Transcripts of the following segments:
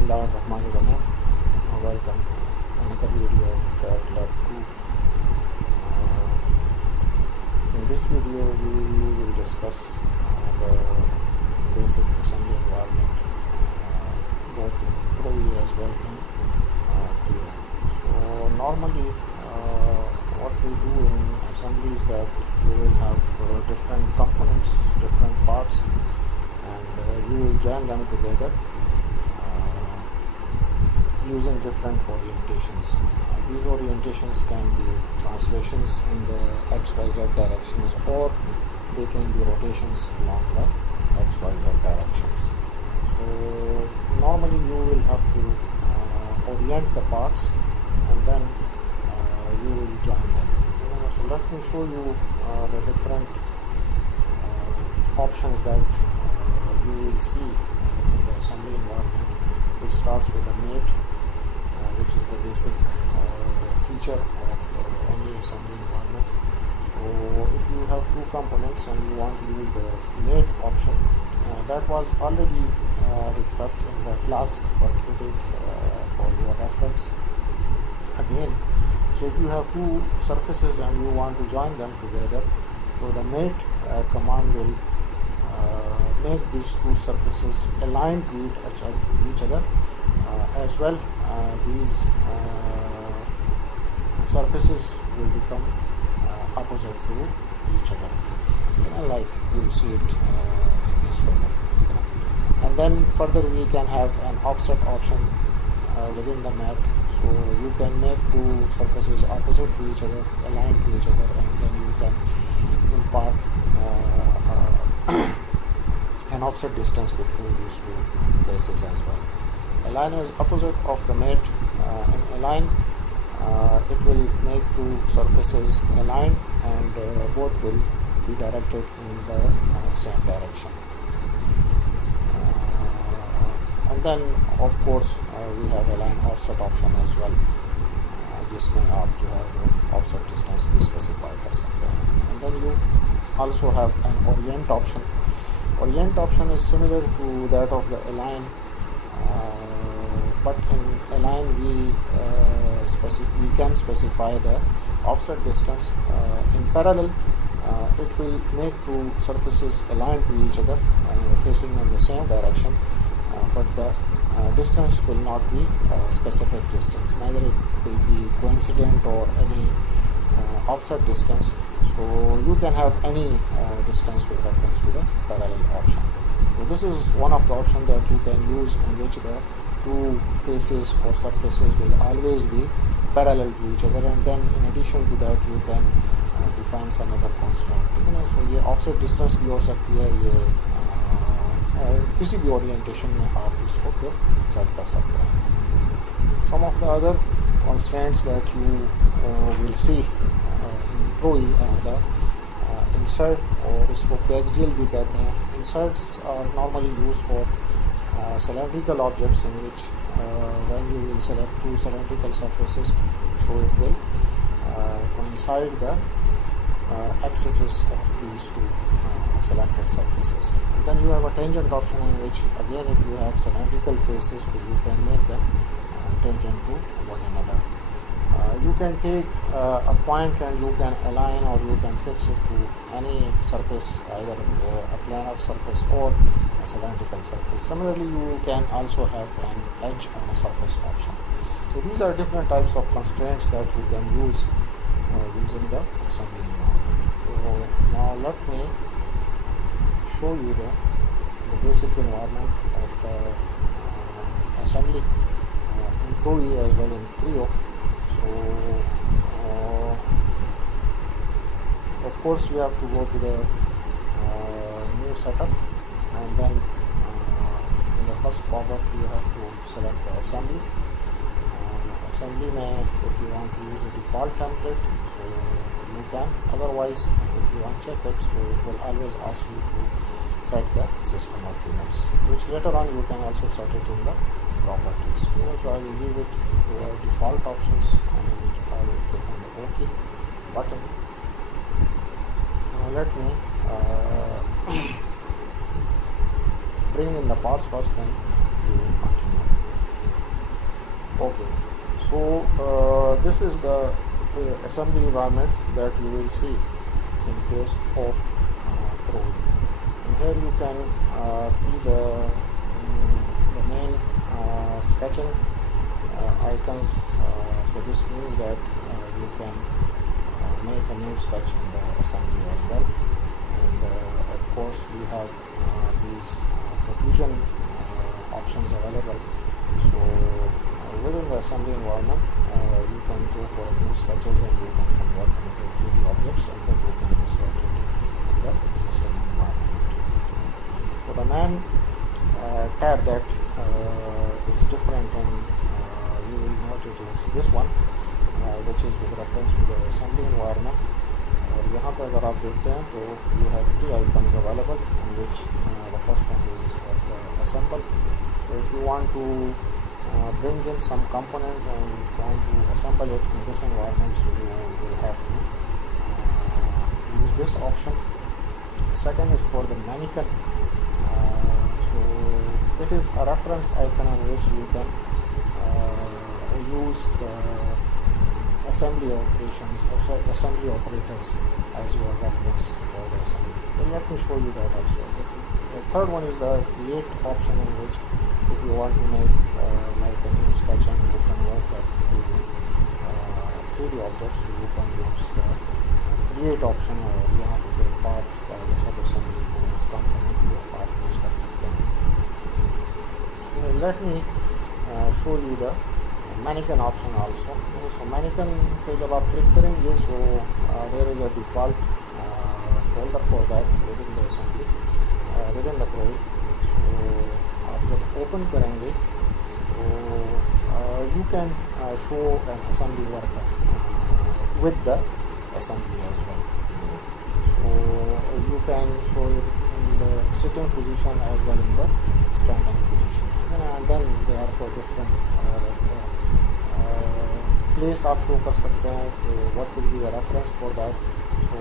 Bismillahirrahmanirrahim. Welcome to another video of CAD Lab 2. In this video we will discuss the basic assembly environment both in Proe as well in Creo. So normally what we do in assembly is that you will have different components, different parts, and you will join them together using different orientations. These orientations can be translations in the XYZ directions, or they can be rotations along the XYZ directions. So normally you will have to orient the parts and then you will join them. So let me show you the different options that you will see in the assembly environment, which starts with the mate, which is the basic feature of any assembly environment. So if you have two components and you want to use the mate option, that was already discussed in the class, but it is for your reference again. So if you have two surfaces and you want to join them together, so the mate command will make these two surfaces aligned with each other. As well, these surfaces will become opposite to each other, like you see it in this figure. And then further we can have an offset option within the map. So you can make two surfaces opposite to each other, aligned to each other, and then you can impart an offset distance between these two faces as well. Align is opposite of the mate. In align, it will make two surfaces aligned, and both will be directed in the same direction. And then, of course, we have align offset option as well. Just may opt to have offset distance be specified or something. And then you also have an orient option. Orient option is similar to that of the align. But in align we can specify the offset distance. In parallel, it will make two surfaces aligned to each other, facing in the same direction, but the distance will not be a specific distance. Neither it will be coincident or any offset distance. So you can have any distance with reference to the parallel option. So this is one of the options that you can use, in which the two faces or surfaces will always be parallel to each other, and then in addition to that you can define some other constraint. So ये offset distance भी हो सकती है, ये किसी भी orientation में आप इसको फिर set कर सकते हैं. Some of the other constraints that you will see in Proe are the insert, और इसको coaxial भी कहते हैं. Inserts are normally used for cylindrical objects, in which when you will select two cylindrical surfaces, so it will coincide the axes of these two selected surfaces. And then you have a tangent option, in which again if you have cylindrical faces, so you can make them tangent to one another. You can take a point and you can align, or you can fix it to any surface, either a planar surface or a cylindrical surface. Similarly, you can also have an edge on a surface option. So these are different types of constraints that you can use using the assembly environment. So now let me show you the basic environment of the assembly in Proe as well in Creo. So of course you have to go to the new setup, and then in the first pop-up you have to select the assembly. Assembly may, if you want to use the default template, so you can. Otherwise, if you uncheck it, so it will always ask you to set the system of units, which later on you can also set it in the properties. So I will leave it to our default options, and I will click on the OK button. Now let me bring in the parts first, then we will continue. Okay, so this is the assembly environment that you will see in case of Proe. And here you can see the main sketching icons. So this means that you can make a new sketch in the assembly as well. And of course we have these protrusion options available. So within the assembly environment, you can go for new sketches and you can convert them into 3D objects, and then you can insert it in the existing environment. So the main tab that is different, and you will note it is this one, which is with reference to the assembly environment. यहाँ पर अगर आप देखते हैं तो you have 3 icons available, in which the first one is of the assemble. So if you want to bring in some component and want to assemble it in this environment, so you will have to use this option. Second is for the mannequin. So it is a reference icon in which you can use the assembly operations, assembly operators as your reference for the assembly. Well, let me show you that also. The third one is the create option, in which if you want to make like a new sketch and you convert that to 3D objects, so you can use the create option, or यहाँ पे कोई part का जैसा assembly को उस component को part use कर सकते हैं. Let me show you the mannequin option also. So mannequin पे जब आप click करेंगे, so there is a default folder for that within the assembly, within the Proe. So आप जब open करेंगे, so you can show an assembly worker with the assembly as well. So you can show it in the sitting position as well in the standing position, and then they are for different place आप show कर सकते हैं कि what will be the reference for that. So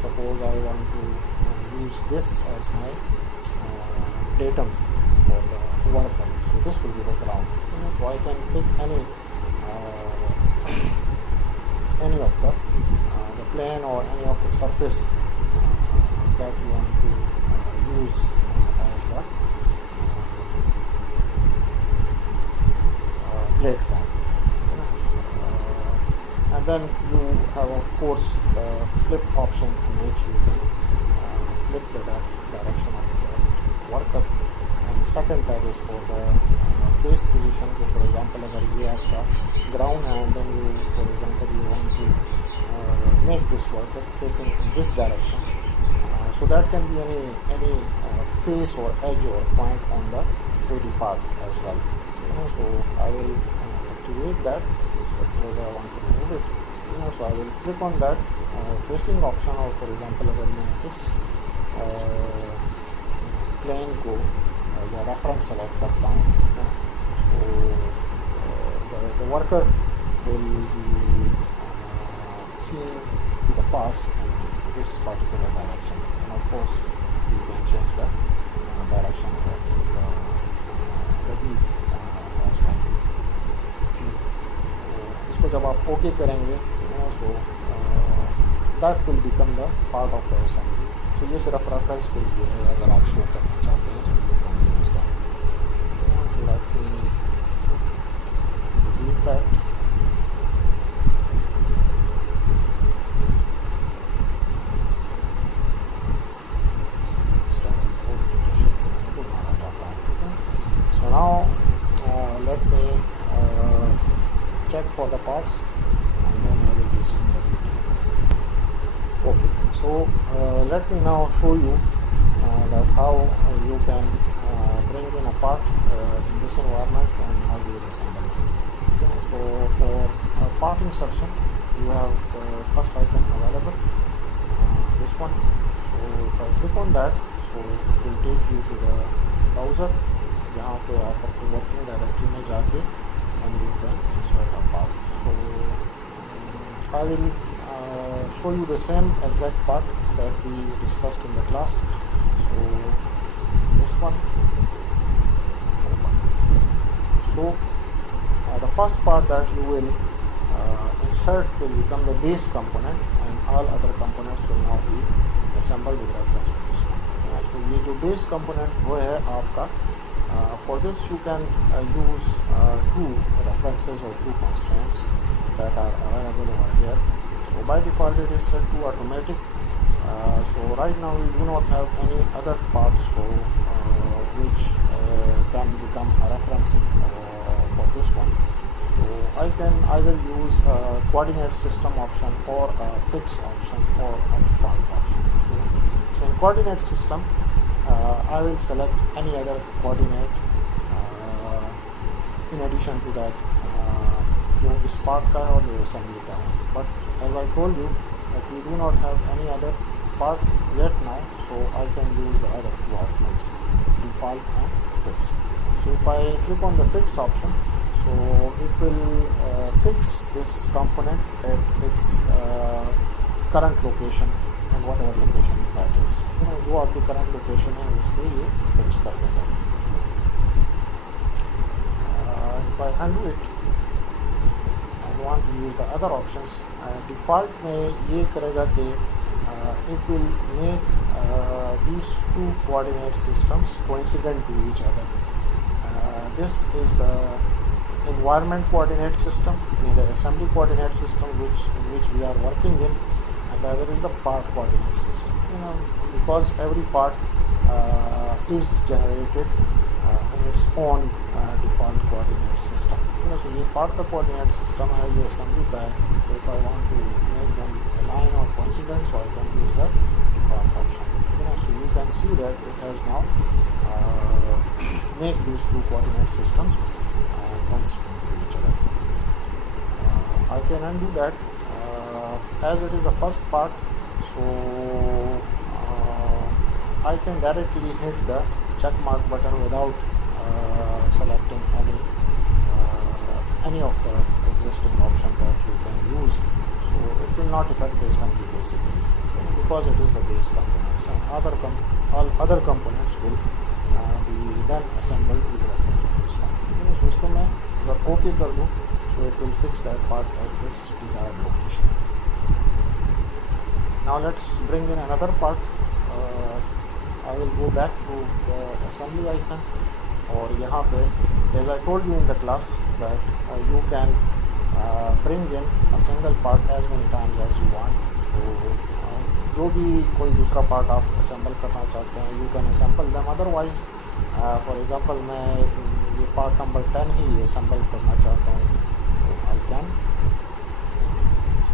suppose I want to use this as my datum for the worker, so this will be the ground. So I can pick any of the plane or any of the surface that you want to use as the platform. And then you have, of course, the flip option, in which you can flip the direction of the worker. And second tab is for the face position. So for example, अगर ये आपका ground है, and then you, for example, you want to make this worker facing in this direction. So that can be any face or edge or point on the 3D part as well. So I will activate that. Suppose I want to remove it. So I will click on that facing option, or for example, अगर मैं इस plane को as a reference select करता हूँ, so the worker will be seeing the parts in this particular direction. And of course, we can change the direction of the weave as well. इसको जब आप OK करेंगे, so that will become the part of the assembly. तो ये सिर्फ reference के लिए है, अगर आप शो करना चाहते हैं, so you can use that. So let me delete that. So now let me check for the parts, and then I will resume the video. Okay, so let me now show you that how you can bring in a part in this environment and how you will assemble it. Okay, so for part insertion, you have the first icon available, this one. So if I click on that, so it will take you to the browser. यहाँ पे आप अपनी working directory में जाके and you can insert a part. So I will show you the same exact part that we discussed in the class. So this one, open. So the first part that you will insert will become the base component, and all other components will now be assembled with reference to this one. So ये जो base component वो है आपका. For this you can use two references or two constraints that are available over here. So by default it is set to automatic. So right now we do not have any other parts which can become a reference for this one. So I can either use a coordinate system option or a fix option or a default option. So in coordinate system I will select any other coordinate in addition to that जो इस part का है और जो assembly का है. But as I told you that we do not have any other part yet now, so I can use the other two options, default and fix. So if I click on the fix option, so it will fix this component at its current location and whatever location that is. जो आपकी current location है उसको ये fix कर देगा. If I undo it and want to use the other options, default में ये करेगा कि it will make these two coordinate systems coincident to each other. This is the environment coordinate system, the assembly coordinate system in which we are working in, and the other is the part coordinate system. Because every part is generated in its own default coordinate system. So ये part का coordinate system है, ये assembly का है. So if I want to make them align or coincident, so I can use the default option. So you can see that it has now make these two coordinate systems coincident to each other. I can undo that as it is the first part, so I can directly hit the check mark button without selecting any of the existing option that you can use. So it will not affect the assembly basically, because it is the base components, and all other components will be then assembled with reference to this one. So इसको मैं अगर OK कर दूँ, so it will fix that part at its desired location. Now let's bring in another part. I will go back to the assembly icon, और यहाँ पे as I told you in the class that you can bring in a single part as many times as you want. So जो भी कोई दूसरा part आप assemble करना चाहते हैं, you can assemble them. Otherwise, for example, मैं ये part number 10 ही assemble करना चाहता हूँ, so I can.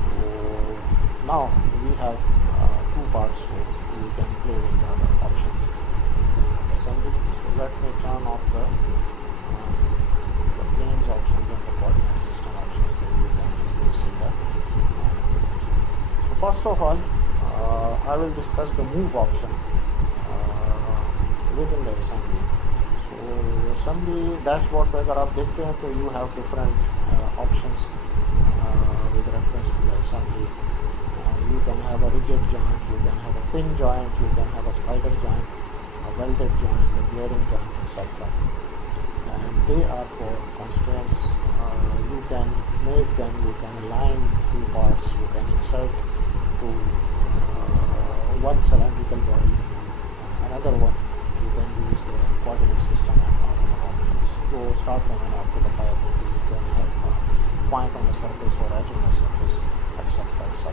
So now we have two parts, so we can play with the other options in the assembly. So let me turn off the planes options and the coordinate system options, so you can easily see the difference. So first of all, I will discuss the move option within the assembly. So assembly dashboard पे अगर आप देखते हैं तो you have different options with reference to the assembly. You can have a rigid joint, you can have a pin joint, you can have a slider joint, a welded joint, a bearing joint, etc. And they are for constraints. You can make them, you can align two parts, you can insert to one cylindrical body to another one. You can use the coordinate system and all other options. जो start में मैंने आपको बताया था कि you can have a point on the surface or edge on the surface, etc. etc.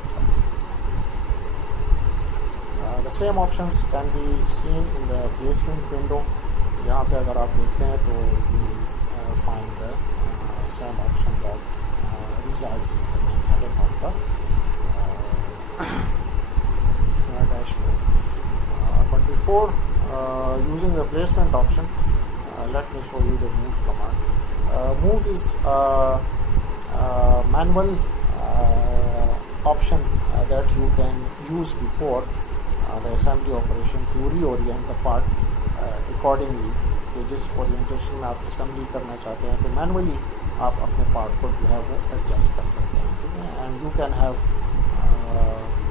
The same options can be seen in the placement window. यहाँ पे अगर आप देखते हैं तो you will find the same option that resides in the main heading of the dashboard. But before using the placement option, let me show you the move command. Move is manual option that you can use before the assembly operation to reorient the part accordingly. कि जिस orientation में आप assembly करना चाहते हैं तो manually आप अपने part को जो है वो adjust कर सकते हैं, ठीक है. And you can have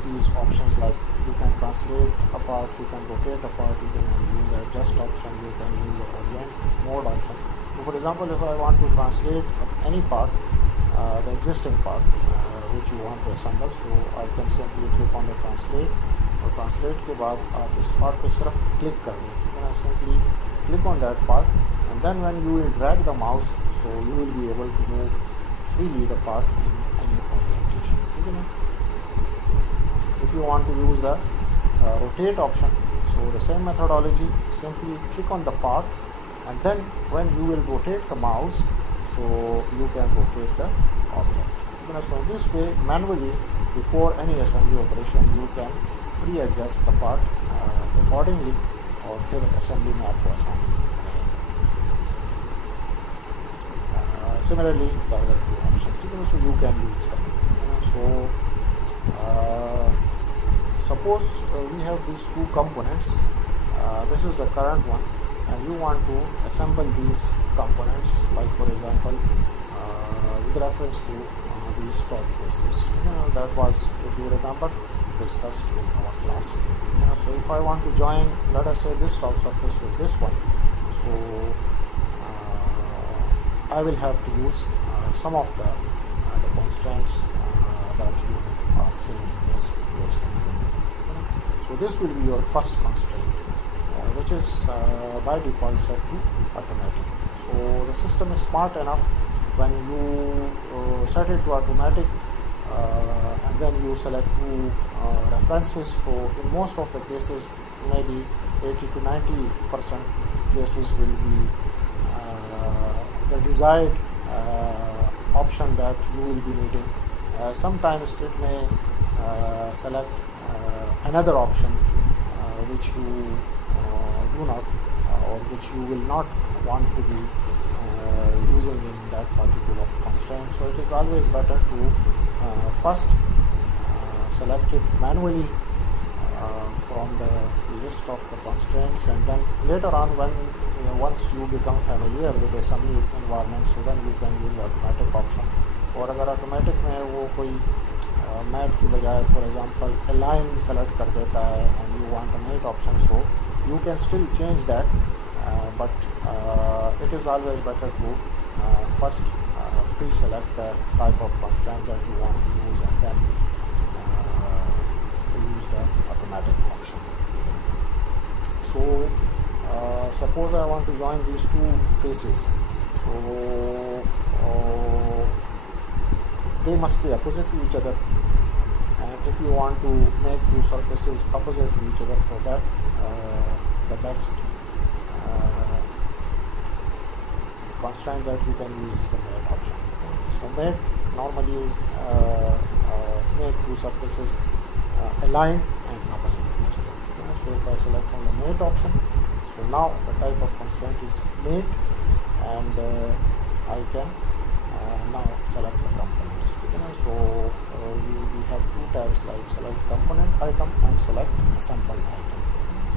these options like you can translate a part, you can rotate a part, you can use the adjust option, you can use the orient mode option. So for example, if I want to translate any part, the existing part which you want to assemble, so I can simply click on the translate, और translate के बाद आप इस part पे सिर्फ click कर दें, then I simply click on that part, and then when you will drag the mouse, so you will be able to move freely the part in any orientation. ठीक है ना? If you want to use the rotate option, so the same methodology, simply click on the part, and then when you will rotate the mouse, so you can rotate the object. So in this way, manually, before any assembly operation, you can pre-adjust the part accordingly, और फिर assembly में आपको आसानी रहेगा. Similarly, the other two options, so you can use them. So suppose we have these two components. This is the current one, and you want to assemble these components, like for example, with reference to these top faces. That was, if you remember, discussed in our class. So if I want to join, let us say, this top surface with this one, so I will have to use some of the constraints that you are seeing in this placement. So this will be your first constraint, which is by default set to automatic. So the system is smart enough, when you set it to automatic and then you select two references, so in most of the cases, maybe 80 to 90% cases will be the desired option that you will be needing. Sometimes it may select another option which you do not or which you will not want to be using in that particular constraint. So it is always better to first select it manually from the list of the constraints, and then later on, when once you become familiar with assembly environment, so then you can use automatic option. और अगर automatic में वो कोई mat की बजाय for example align select कर देता है and you want a mate option, so you can still change that, but it is always better to first pre-select the type of constraint that you want to use, and then use the automatic option. So suppose I want to join these two faces, so they must be opposite to each other, and if you want to make two surfaces opposite to each other, for that the best constraint that you can use is the mate option. So mate normally is make two surfaces align and opposite to each other. So if I select on the mate option, so now the type of constraint is mate, and I can now select the components. So we have two tabs, like select component item and select assembled item.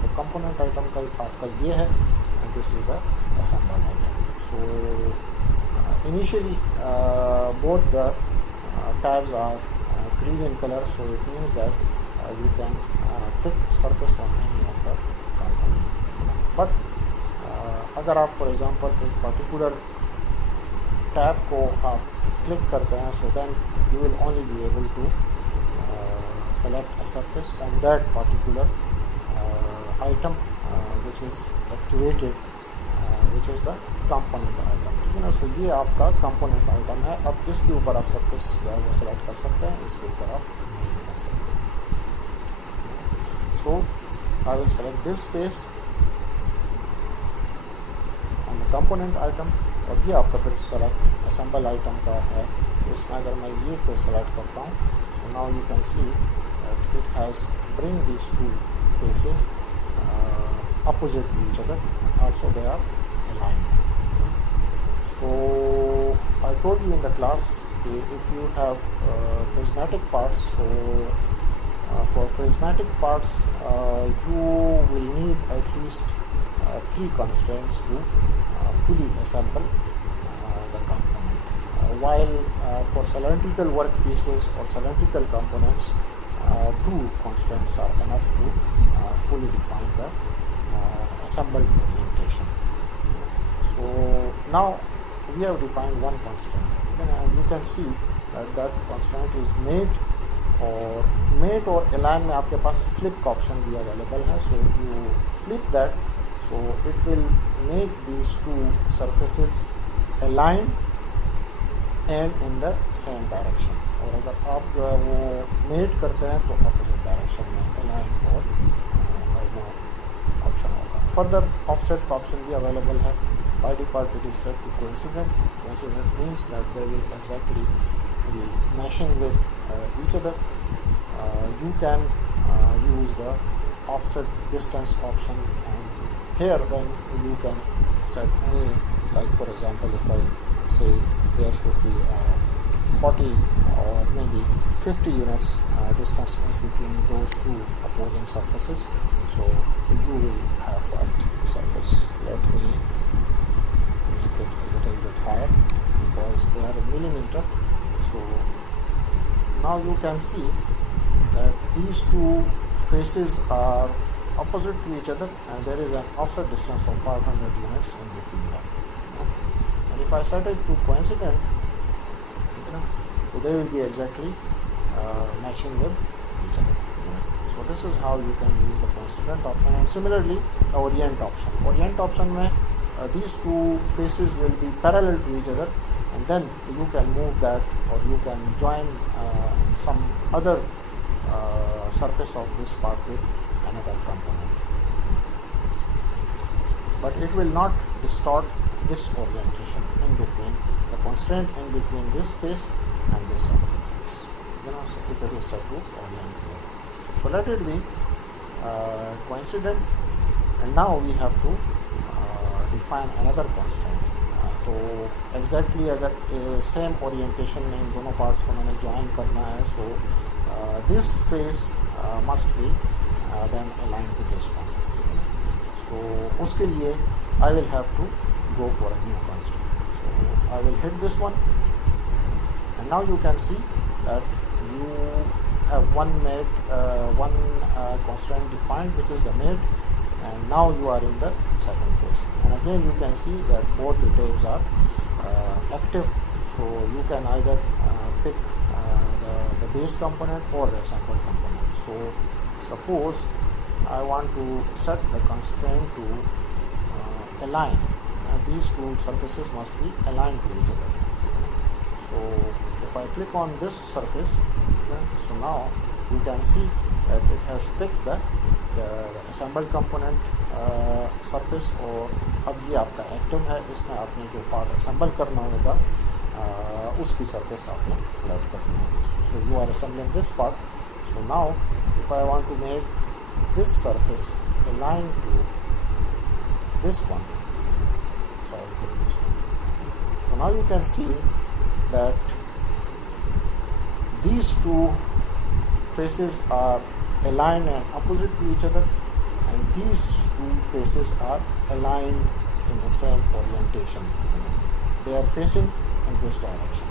So component item का आपका ये है, and this is the assembled item. So initially both the tabs are green in color, so it means that you can pick surface on any of the component. But अगर आप for example एक particular tab को आप click करते हैं, so then you will only be able to select a surface on that particular item which is activated, which is the component item. So ये आपका component item है. अब इसके ऊपर आप surface जो है वो select कर सकते हैं, इसके ऊपर आप नहीं कर सकते. So I will select this face on the component item, और ये आपका फिर select assemble item का है. इसमें अगर मैं ये फिर select करता हूँ, so now you can see that it has bring these two faces opposite to each other, and also they are aligned. So I told you in the class, if you have prismatic parts, so for prismatic parts you will need at least 3 constraints to fully assemble the component, while for cylindrical workpieces or cylindrical components 2 constraints are enough to fully define the assembled orientation. So now we have defined one constraint, and you can see that constraint is made or align में आपके पास flip का option भी available है. So if you flip that, so it will make these two surfaces align and in the same direction. और अगर आप जो है वो मेट करते हैं तो opposite direction में align और वो option होगा. Further offset का option भी available है. By default it is set to coincident. Coincident means that they will exactly be meshing with each other. You can use the offset distance option, and here then you can set any, like for example if I say there should be 40 or maybe 50 units distance in between those two opposing surfaces, so you will have that surface. Let me make it a little bit higher because they are a millimeter. So now you can see that these two faces are opposite to each other, and there is an offset distance of 500 units in between them. And if I set it to coincident, so they will be exactly matching with each other. So this is how you can use the coincident option. And similarly, the orient option. Orient option में these two faces will be parallel to each other, and then you can move that, or you can join some other surface of this part with another component. But it will not distort this orientation in between, the constraint in between this face and this other face. So if it is set to orient here. So let it be coincident, and now we have to define another constraint. तो exactly अगर same orientation में इन दोनों parts को मैंने join करना है, so this face must be then aligned to this one. So उसके लिए I will have to go for a new constraint. So I will hit this one, and now you can see that you have one constraint defined, which is the mate, and now you are in the second phase. And again you can see that both the tabs are active, so you can either pick the base component or the assembled component. So suppose I want to set the constraint to align, and these two surfaces must be aligned to each other. So if I click on this surface, so now you can see that it has picked the assembled component surface, और अब ये आपका active है, इसमें आपने जो part assemble करना होगा उसकी सरफेस आपने सेलेक्ट करनी होगी. So you are assembling this part. So now if I want to make this surface aligned to this one, so I will pick this one. So now you can see that these two faces are aligned and opposite to each other, and these two faces are aligned in the same orientation. They are facing in this direction.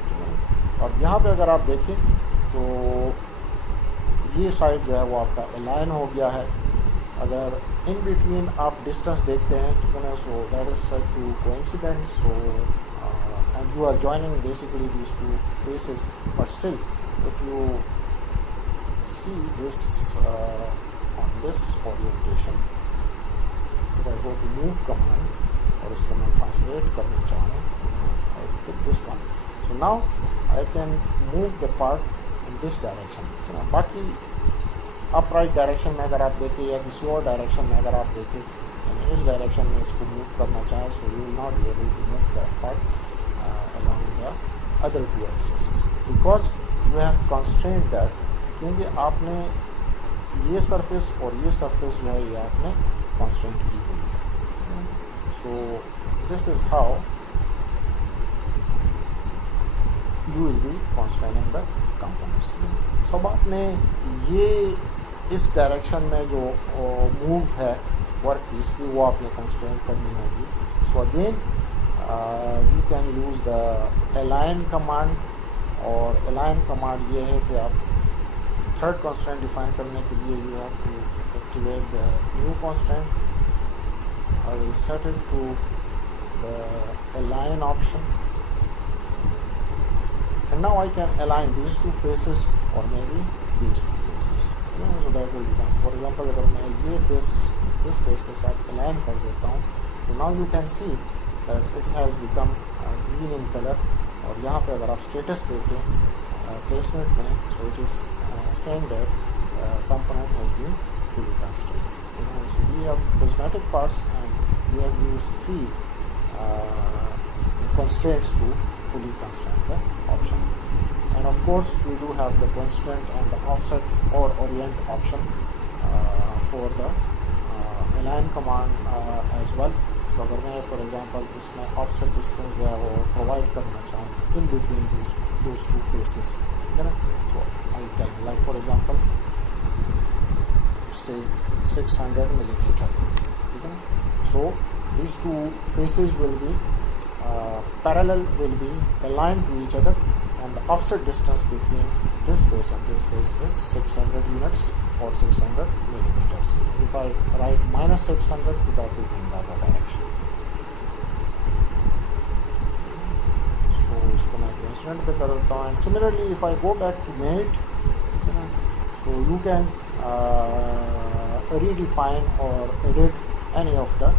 और यहाँ पे अगर आप देखें तो ये side जो है वो आपका अलाइन हो गया है. अगर इन बिटवीन आप डिस्टेंस देखते हैं, ठीक है ना, so that is set to coincident. So and you are joining basically these two faces, but still if you see this on this orientation, if I go to move command और इसको मैं translate करना चाहूँ, I will pick this one. So now I can move the part in this direction. बाकी upright direction में अगर आप देखें या किसी और direction में अगर आप देखें, यानी इस direction में इसको move करना चाहें, so you will not be able to move that part along the other two axes, because you have constrained that, क्योंकि आपने ये सरफेस और ये सरफेस जो है ये आपने कॉन्स्टेंट की हुई है. So this is how you will be constraining the components. सब आपने ये इस डायरेक्शन में जो मूव है वर्क पीस की वो आपने कंस्ट्रेंट करनी होगी. So again we can use the align command, और अलाइन कमांड ये है कि आप थर्ड कॉन्स्टेंट डिफाइन करने के लिए you have to activate the new constant. I will set it to the align option, and now I can align these two faces or maybe these two faces. So that will become, for example, अगर मैं ये face इस face के साथ align कर देता हूँ, तो now you can see that it has become green in color. और यहाँ पे अगर आप status देखें placement में, so it is saying that component has been fully constrained. So we have prismatic parts and we have used 3 constraints to fully constrain the option. And of course we do have the constraint and the offset or orient option for the align command as well. So अगर मैं for example इसमें offset distance जो है वो provide करना चाहूँ in between those two faces, है ना, so I can, like for example say 600 millimeter, ठीक है ना. So these two faces will be parallel, will be aligned to each other, and the offset distance between this face and this face is 600 units or 600 millimeters. If I write -600, so that will be in the other direction. So इसको मैं constant पे कर देता हूँ. And similarly, if I go back to mate, so you can redefine or edit any of the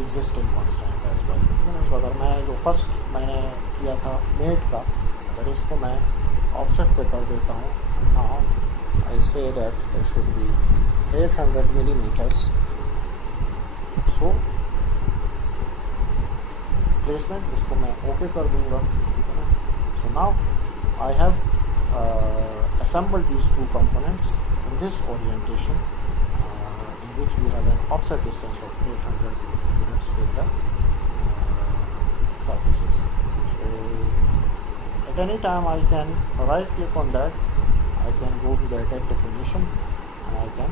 existing constraint as well. So अगर मैं जो first मैंने किया था mate का, अगर इसको मैं offset पे कर देता हूँ, now I say that it should be 800 millimeters. So placement इसको मैं OK कर दूँगा. So now I have assembled these two components in this orientation, in which we have an offset distance of 800 units with the surfaces. So at any time I can right click on that, I can go to the edit definition and I can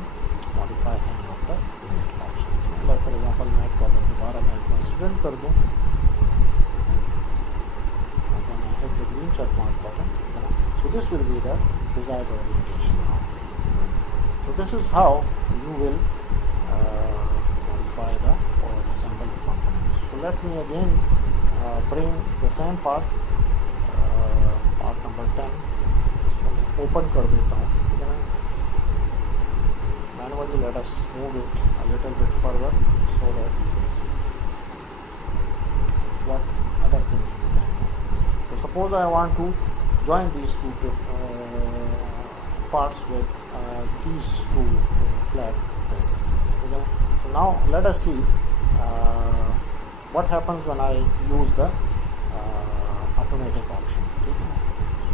modify any of the mate option. Like for example mate को अगर दोबारा मैं constraint कर दूँ, and then I hit the green check mark button, so this will be the desired orientation now. So this is how you will modify the or assemble the components. So let me again bring the same part, part number 10. इसको मैं open कर देता हूँ. Manually let us move it a little bit further so that you can see what other things we can do. So suppose I want to join these two parts with these two flat faces. Okay? So now let us see what happens when I use the automatic option. Okay?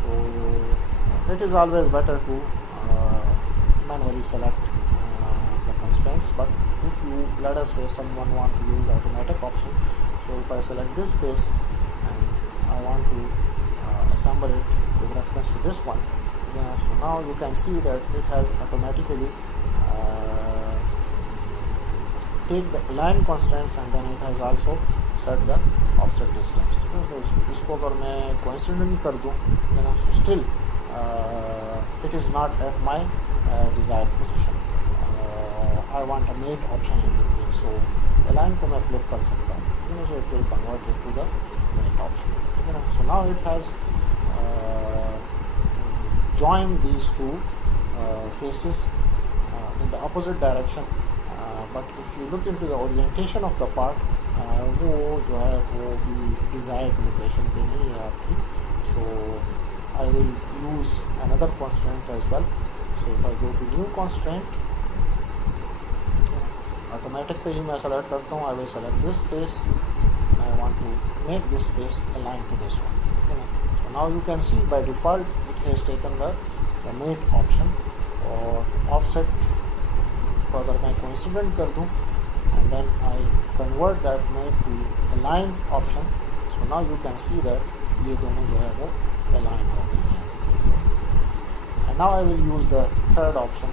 So it is always better to manually select the constraints, but if you, let us say someone want to use the automatic option, so if I select this face and I want to assemble it with reference to this one, so now you can see that it has automatically take the align constraints and then it has also set the offset distance. So इसको अगर मैं coincident कर दूँ, so still it is not at my desired position. I want a mate option in between, so align को मैं flip कर सकता हूँ, so it will convert it to the mate option. So now it has joined these two faces in the opposite direction, but if you look into the orientation of the part, वो जो है वो भी desired location पे नहीं है आपकी. So I will use another constraint as well. So if I go to new constraint, automatic पे ही मैं select करता हूँ. I will select this face and I want to make this face align to this one. So now you can see by default it has taken the mate option or offset को अगर मैं coincident कर दूँ and then I convert that mate to align option. So now you can see that ये दोनों जो है वो align हो गई हैं. And now I will use the third option,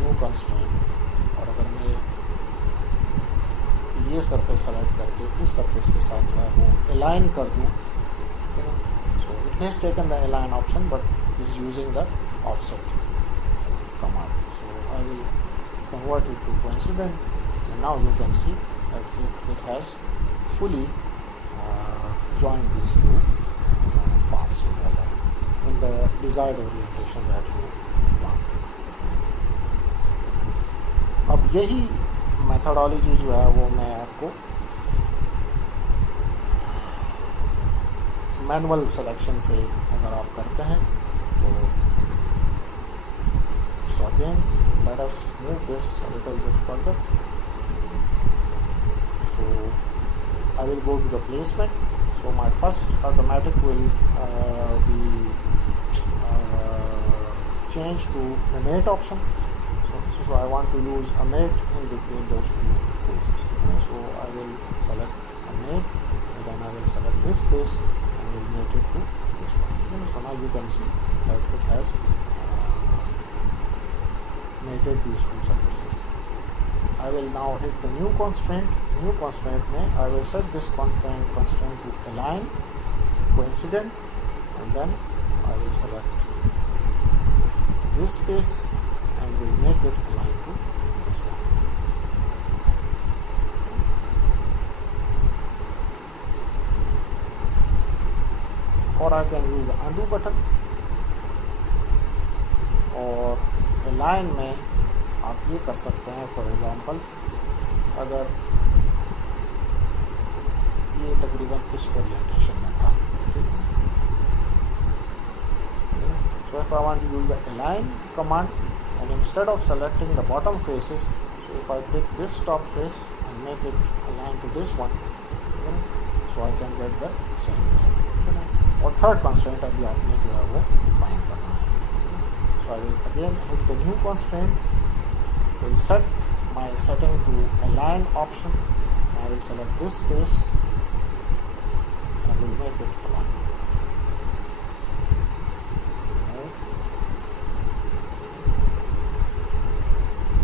new constraint, और अगर मैं ये surface select करके इस surface के साथ जो है वो align कर दूँ, so it has taken the align option but is using the offset command. So I will convert it to coincident and now you can see that it has fully join these two parts together in the desired orientation that you want. अब यही methodology जो है वो मैं आपको manual selection से अगर आप करते हैं तो so again let us move this a little bit further. So I will go to the placement. So my first automatic will be changed to the mate option. So I want to use a mate in between those two faces. So I will select a mate and then I will select this face and will mate it to this one. So now you can see that it has mated these two surfaces. I will now hit the new constraint. New constraint में I will set this constraint to align coincident and then I will select this face and will make it align to this one. Or I can use the undo button और align में आप ये कर सकते हैं. For example अगर ये तकरीबन इस ओरिएंटेशन में था, so if I want to use the align command and instead of selecting the bottom faces, so if I pick this top face and make it align to this one, so I can get the same result. और third constraint अभी आपने जो है वो define करना है. So I will again hit the new constraint, will set my setting to align option. I will select this face and will make it align. Move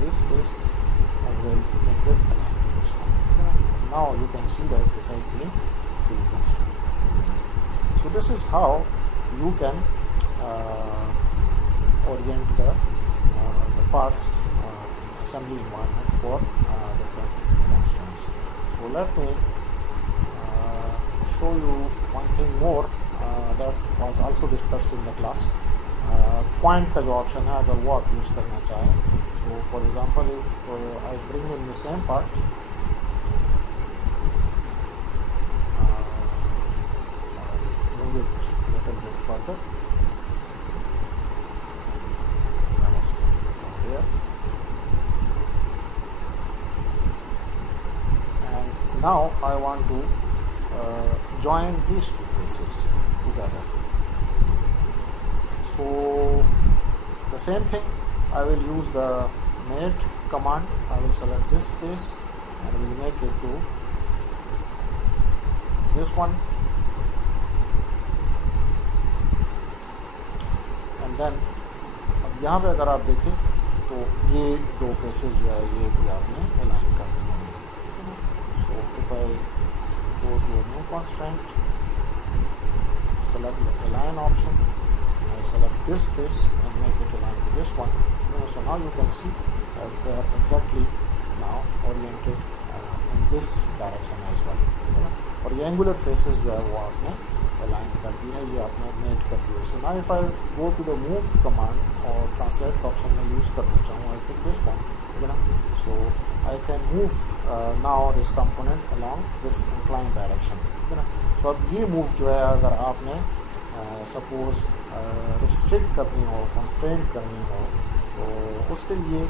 this face and will make it align to this one. Now you can see that it has been fully constrained. So this is how you can orient the parts assembly environment for different constraints. So let me show you one thing more that was also discussed in the class. Point का जो option है अगर वो आप use करना चाहें, so for example if I bring in the same part, move it a little bit further. Now I want to join these two faces together. So the same thing, I will use the mate command. I will select this face and will make it to this one, and then अब यहाँ पे अगर आप देखें तो ये दो faces जो है ये भी आपने अलाइन कर दिए. So if I go to a new constraint, select the align option, I select this face and make it align to this one. So now you can see that they are exactly now oriented in this direction as well. और ये angular faces जो है वो आपने align कर दी है, ये आपने mate कर दिया. So now if I go to the move command और translate option में use करना चाहूँ, I pick this one. So I can move now this component along this inclined direction. So अब ये move जो है अगर आपने suppose restrict करनी हो, constraint करनी हो, तो उसके लिए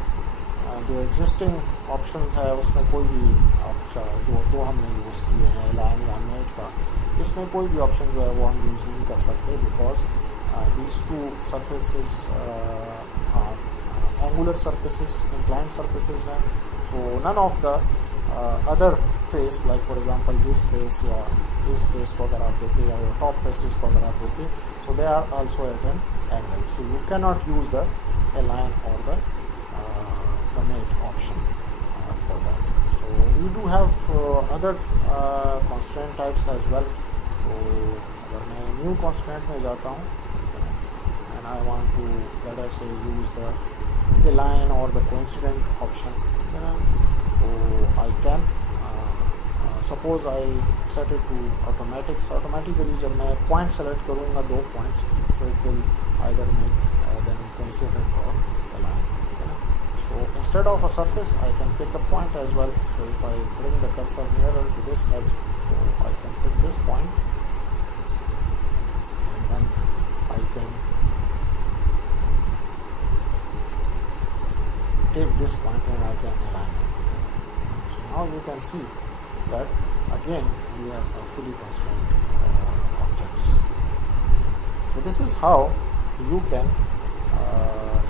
जो existing options है उसमें कोई भी अच्छा जो दो हमने यूज़ किए हैं align या mate का, इसमें कोई भी option जो है वो हम यूज़ नहीं कर सकते because these two surfaces are angular surfaces, inclined surfaces हैं. So none of the other face like for example this face या इस face को अगर आप देखें या top faces को अगर आप देखें, so they are also at an angle. So you cannot use the align or the mate option for that. So we do have other constraint types as well. So अगर मैं new constraint में जाता हूँ and I want to let us say use the line or the coincident option, so I can suppose I set it to automatic. So automatically जब मैं point select करूँगा 2 points, तो it will either make them coincident और align. So instead of a surface, I can pick a point as well. So if I bring the cursor nearer to this edge, so I can pick this point, and then I can take this point and I can align it. So now you can see that again we have a fully constrained objects. So this is how you can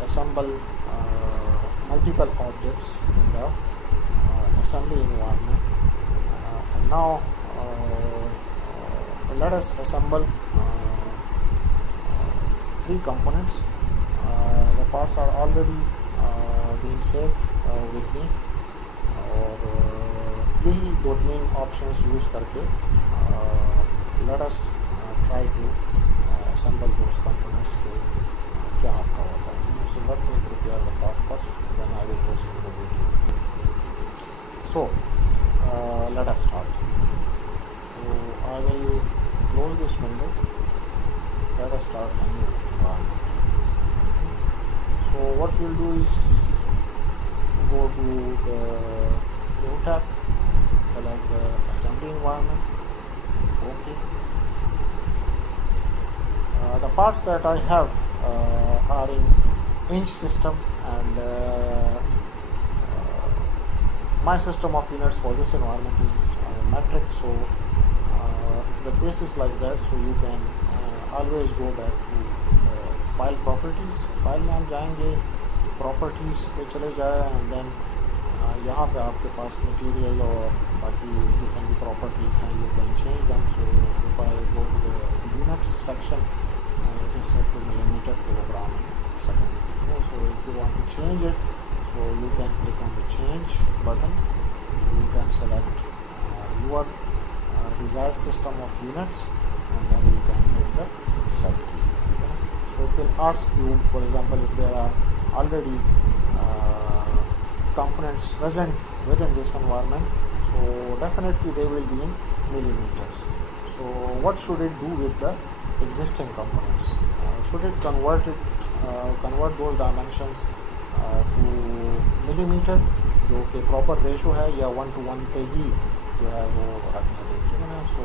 assemble multiple objects in the assembly environment. And now let us assemble 3 components. The parts are already being saved with me, और यही 2-3 options use करके let us try to assemble those components के क्या आपका होता है. So let me prepare the part first, then I will resume the video. So let us start. So I will close this window. Let us start a new environment. So what we'll do is go to the new tab, select the assembly environment. Okay. The parts that I have are in inch system, and my system of units for this environment is metric. So if the case is like that, so you can always go back to file properties. File में हम जाएंगे, properties पे चले जाए, and then यहाँ पे आपके पास material और बाकी जितने भी properties हैं you can change them. So if I go to the units section, it is set to millimeter, kilogram, second. So if you want to change it, so you can click on the change button. You can select your desired system of units, and then you can hit the set key. Okay? So it will ask you, for example, if there are already components present within this environment, so definitely they will be in millimeters. So what should it do with the existing components? Should it convert those dimensions to millimeter, जो कि proper ratio है, या 1:1 पे ही जो है वो रखना है, ठीक है ना. So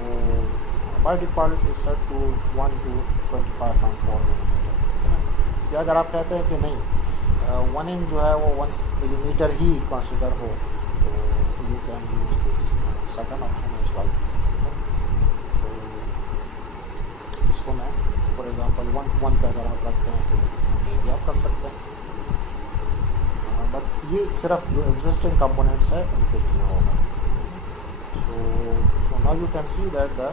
by default is set to 1 to 25.4 millimeter, ठीक है ना. या अगर आप कहते हैं कि नहीं 1 inch जो है वो 1 millimeter ही consider हो, तो you can use this second option as well. So इसको मैं फॉर एग्जाम्पल 1:1 पे अगर आप रखते हैं तो ये भी आप कर सकते हैं, बट ये सिर्फ जो एग्जिस्टिंग कंपोनेंट्स है उनके लिए होगा. So now you can see that the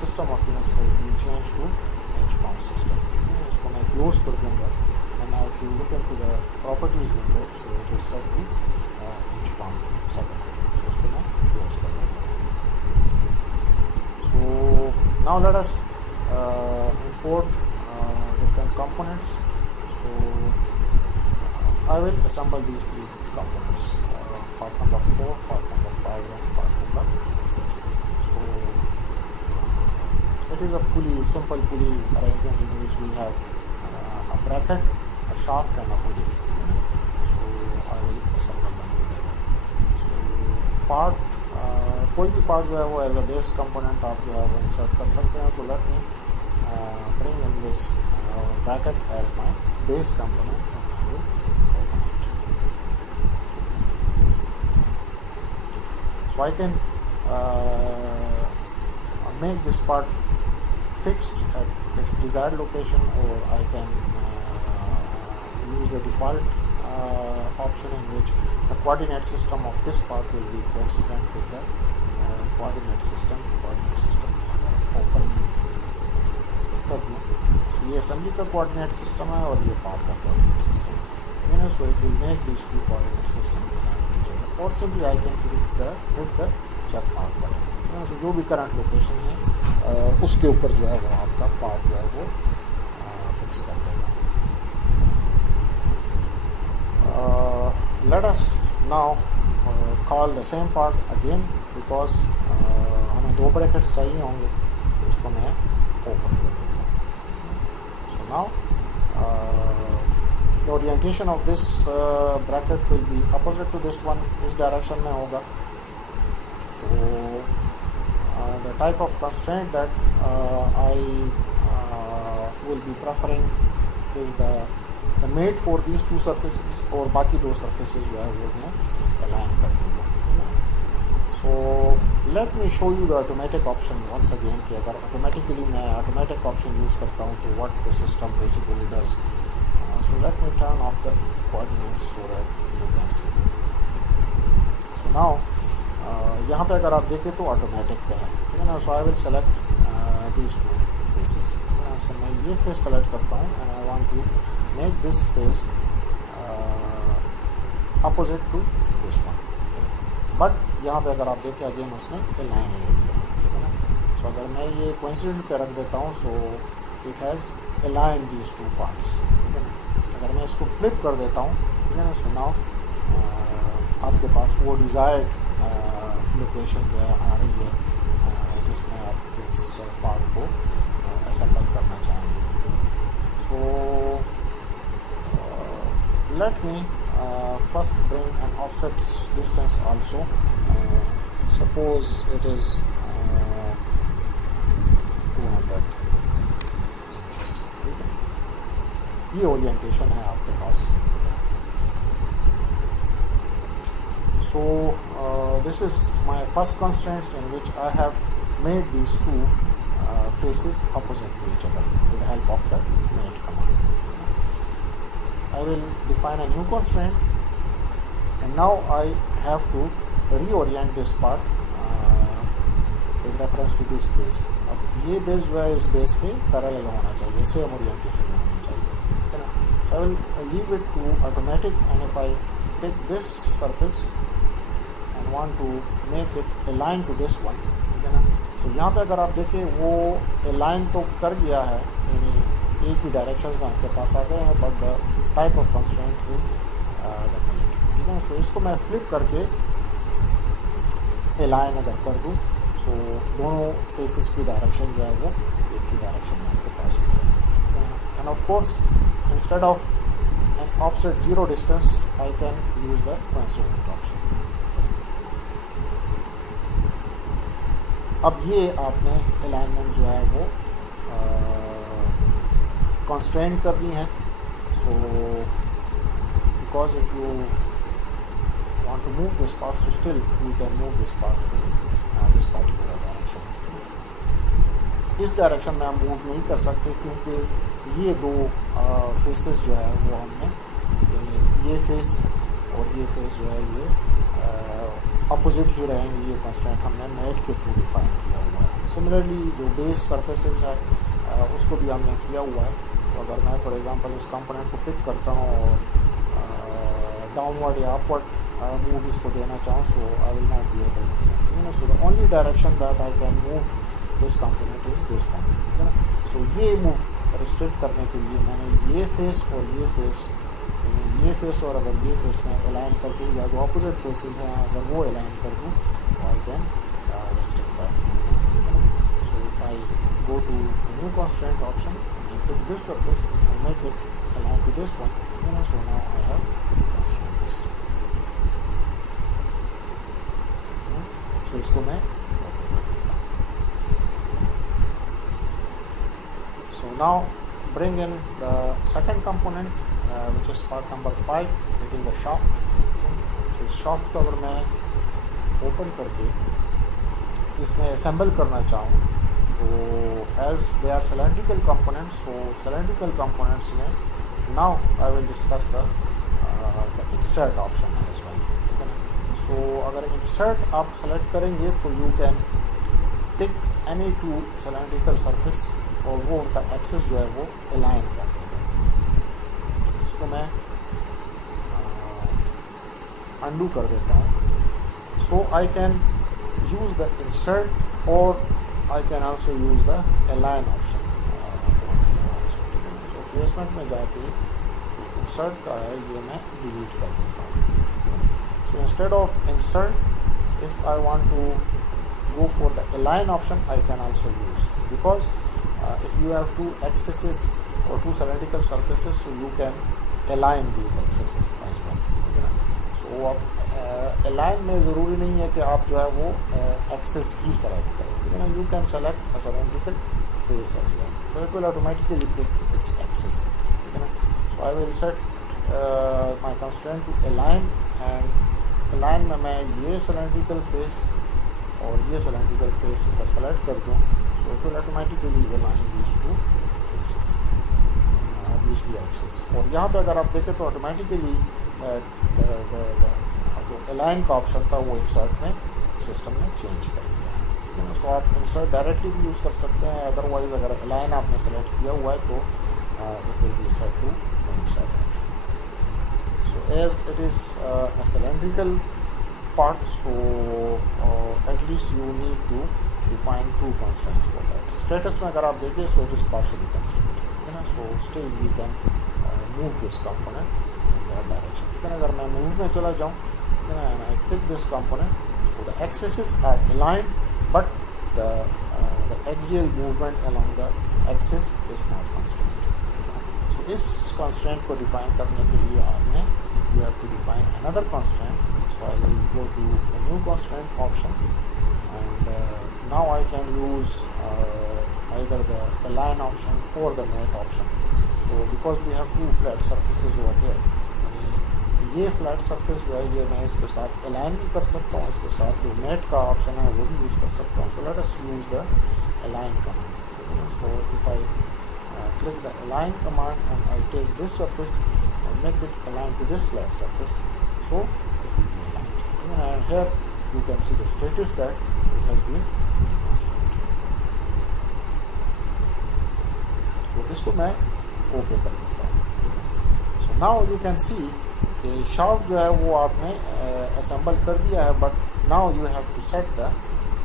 system of units has been change to inch count system. इसको मैं क्लोज कर दूँगा, and now if you look into the properties window, so it is set to inch count second. So इसको मैं close कर देता हूँ. So now let us import different components. So I will assemble these 3 components, part number 4, part number 5, and part number 6. So it is a simple pulley arrangement in which we have a bracket, a shaft, and a pulley. So I will assemble them together. So part कोई भी part जो है वो as a base component आप जो है वो insert कर सकते हैं. So let me bring in this bracket as my base component, and I will open it. So I can make this part fixed at its desired location, or I can use the default option in which the coordinate system of this part will be coincident with the coordinate system open कर दूँ. So ये assembly का coordinate system है और ये part का coordinate system है. So it will make these 2 coordinate systems align with each other. Or simply I can hit the check mark button. So जो भी current location है उसके ऊपर जो है वो आपका part जो है वो fix कर देगा. Let us now call the same part again with because हमें 2 ब्रैकेट्स चाहिए होंगे, तो इसको मैं ओपन कर देता हूँ. So now the orientation of this bracket will be opposite to this one, इस डायरेक्शन में होगा. तो the type of constraint that I will be preferring is the mate for these 2 surfaces, और बाकी 2 surfaces जो है वो मैं align कर दूँगा. So let me show you the automatic option once again कि अगर automatically मैं automatic option use करता हूँ तो what the system basically does. So let me turn off the coordinates so that you can see. So now यहाँ पे अगर आप देखें तो ऑटोमेटिक पे है, ठीक है ना. So I will select these 2 faces. So मैं ये फेस सेलेक्ट करता हूँ and I want to make this face opposite to this one. But यहाँ पे अगर आप देखें अगेन उसने लाइन ले लिया, ठीक है ना. सो अगर मैं ये कोइंसिडेंट पे रख देता हूँ so it has align these 2 parts, ठीक है ना. अगर मैं इसको फ्लिप कर देता हूँ, ठीक है ना, सो नाउ आपके पास वो डिज़ायर्ड लोकेशन जो है आ रही है जिसमें आप इस पार्ट को असेंबल करना चाहेंगे. So let me first bring an offset distance also. Suppose it is 200 inches. ये ओरिएंटेशन है आपके पास. So this is my first constraints in which I have made these 2 faces opposite to each other with the help of the mate command. I will define a new constraint and now I have to reorient this part with reference to this base. अब ये base जो है इस base के parallel होना चाहिए, same orientation में होना चाहिए, ठीक है ना. So I will leave it to automatic and if I take this surface and want to make it align to this one, ठीक है ना. तो यहाँ पे अगर आप देखें वो align तो कर गया है, यानी एक ही डायरेक्शंस में आपके पास आ गए हैं, but the type of constraint is the mate, ठीक है. सो इसको मैं फ्लिप करके align अगर कर दूँ सो दोनों फेसेस की डायरेक्शन जो है वो एक ही डायरेक्शन में आपके पास हो जाए. End of course instead of an offset 0 distance I can use the coincident option. अब ये आपने alignment जो है वो constraint कर दी है. So because if you want to move this part so still we can move this part in this particular direction. इस direction में हम मूव नहीं कर सकते क्योंकि ये 2 फेसेस जो है वो हमने, यानी ये फेस और ये फेस जो है ये अपोजिट ही रहेंगे. ये कंस्ट्रेंट हमने मेट के थ्रू डिफाइन किया हुआ है. सिमिलरली जो बेस सरफेसेस है उसको भी हमने किया हुआ है. तो अगर मैं फॉर एग्जांपल इस कंपोनेंट को पिक करता हूँ और डाउनवर्ड या अपवर्ड मूव इसको देना चाहूँ so I will not be able to move, ठीक है ना. So the only direction that I can move this component is this one, ठीक है ना. सो ये मूव रिस्ट्रिक्ट करने के लिए मैंने ये फेस और ये फेस, यानी ये फेस और अगर ये फेस में अलाइन कर दूँ या जो अपोजिट फेसेस हैं अगर वो अलाइन कर दूँ तो I can restrict that. So if I go to new constraint option I pick this surface and make it align to this one, you know. So now I have free constraint this. So इसको मैं so now bring in the second component which is part number 5, it is the shaft. So shaft को अगर मैं open करके इसमें assemble करना चाहूँ तो as they are cylindrical components, so cylindrical components में now I will discuss the insert option as well, ठीक है ना. So अगर insert आप select करेंगे तो you can pick any 2 cylindrical surface और वो उनका एक्सेस जो है वो अलाइन कर देगा. इसको मैं अंडू कर देता हूँ. So I can use the insert और I can also use the align option. So placement में जाके इंसर्ट का है ये मैं डिलीट कर देता हूँ. So instead of insert if I want to go for the align option, I can also use, because if you have two axes or two cylindrical surfaces, so you can align these axes as well. So आप align में ज़रूरी नहीं है कि आप जो है वो axis ही select करें, you can select a cylindrical face as well, so it will automatically pick its axis. So I will set my constraint to align, and align में मैं ये cylindrical face और ये cylindrical face अगर select कर दूँ, so it will automatically align these two faces, these two axes. और यहाँ पे अगर आप देखें तो automatically जो align का ऑप्शन था वो insert में सिस्टम ने चेंज कर दिया है. सो आप insert डायरेक्टली भी यूज़ कर सकते हैं, अदरवाइज अगर align आपने सेलेक्ट किया हुआ है तो it will be set to insert option. So as it is a cylindrical part, so at least you need to define two constraints for that. Status में अगर आप देखें, so it is partially constrained, so still we can move this component in that direction. अगर मैं move में चला जाऊँ, and I pick this component, so the axes are aligned, but the axial movement along the axis is not constrained. So इस constraint को define करने के लिए आपने you have to define another constraint. So I will go to the new constraint option, and now I can use either the align option or the mate option. So because we have two flat surfaces over here, ये flat surface जो है ये मैं इसके साथ align भी कर सकता हूँ, इसके साथ जो mate का option है वो भी use कर सकता हूँ. So let us use the align command. So if I click the align command and I take this surface and make it align to this flat surface, so it will be aligned. And here you can see the status that it has been fully constrained. So इसको मैं OK कर देता हूँ. So now you can see कि shaft जो है वो आपने assemble कर दिया है, but now you have to set the